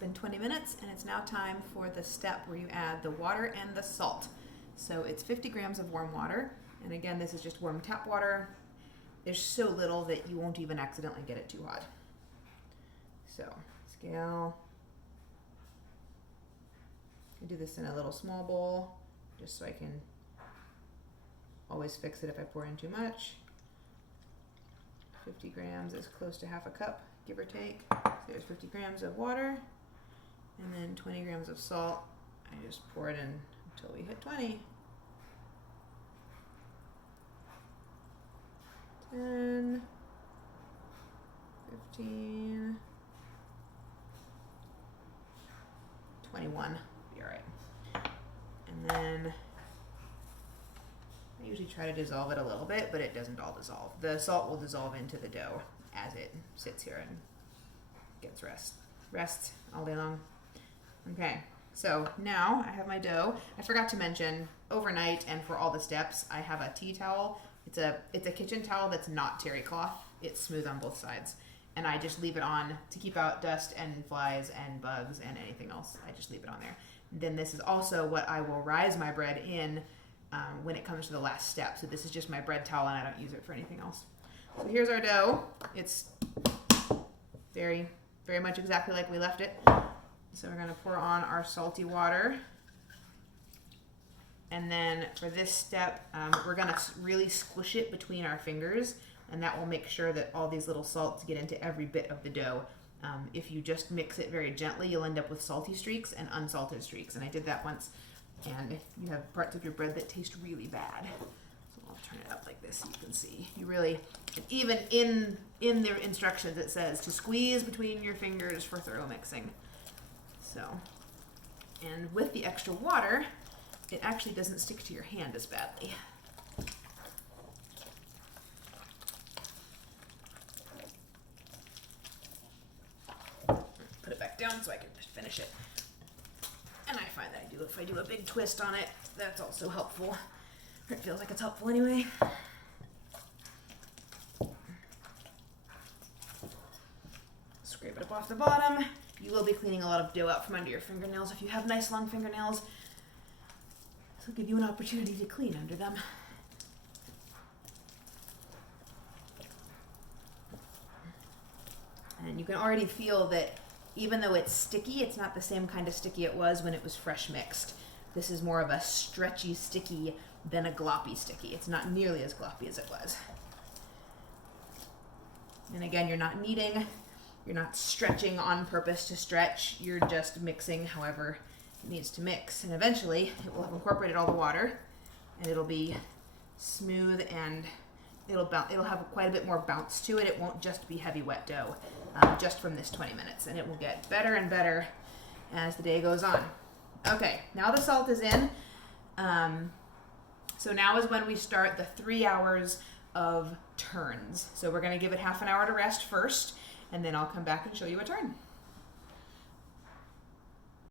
been 20 minutes and it's now time for the step where you add the water and the salt. So it's 50 grams of warm water. And again, this is just warm tap water. There's so little that you won't even accidentally get it too hot. So scale. I do this in a little small bowl just so I can always fix it if I pour in too much. 50 grams is close to half a cup, give or take. So there's 50 grams of water and then 20 grams of salt. I just pour it in until we hit 20. 10, 15, 21, be all right. And then I usually try to dissolve it a little bit, but it doesn't all dissolve. The salt will dissolve into the dough as it sits here and gets rest all day long. Okay, so now I have my dough. I forgot to mention, overnight and for all the steps, I have a tea towel. It's a kitchen towel that's not terry cloth. It's smooth on both sides. And I just leave it on to keep out dust and flies and bugs and anything else. I just leave it on there. Then this is also what I will rise my bread in when it comes to the last step. So this is just my bread towel and I don't use it for anything else. So here's our dough. It's very, very much exactly like we left it. So we're gonna pour on our salty water. And then for this step, we're gonna really squish it between our fingers, and that will make sure that all these little salts get into every bit of the dough. If you just mix it very gently, you'll end up with salty streaks and unsalted streaks. And I did that once, and you have parts of your bread that taste really bad. So I'll turn it up like this so you can see. You really, even in the instructions it says to squeeze between your fingers for thorough mixing. So, and with the extra water, it actually doesn't stick to your hand as badly. Put it back down so I can just finish it. And I find that if I do a big twist on it, that's also helpful. Or it feels like it's helpful anyway. Scrape it up off the bottom. You will be cleaning a lot of dough out from under your fingernails if you have nice long fingernails. It'll give you an opportunity to clean under them. And you can already feel that even though it's sticky, it's not the same kind of sticky it was when it was fresh mixed. This is more of a stretchy sticky than a gloppy sticky. It's not nearly as gloppy as it was. And again, you're not kneading, you're not stretching on purpose to stretch, you're just mixing however it needs to mix, and eventually it will have incorporated all the water and it'll be smooth and it'll have quite a bit more bounce to it. It won't just be heavy wet dough just from this 20 minutes, and it will get better and better as the day goes on. Okay, now the salt is in. So now is when we start the 3 hours of turns. So we're going to give it half an hour to rest first, and then I'll come back and show you a turn.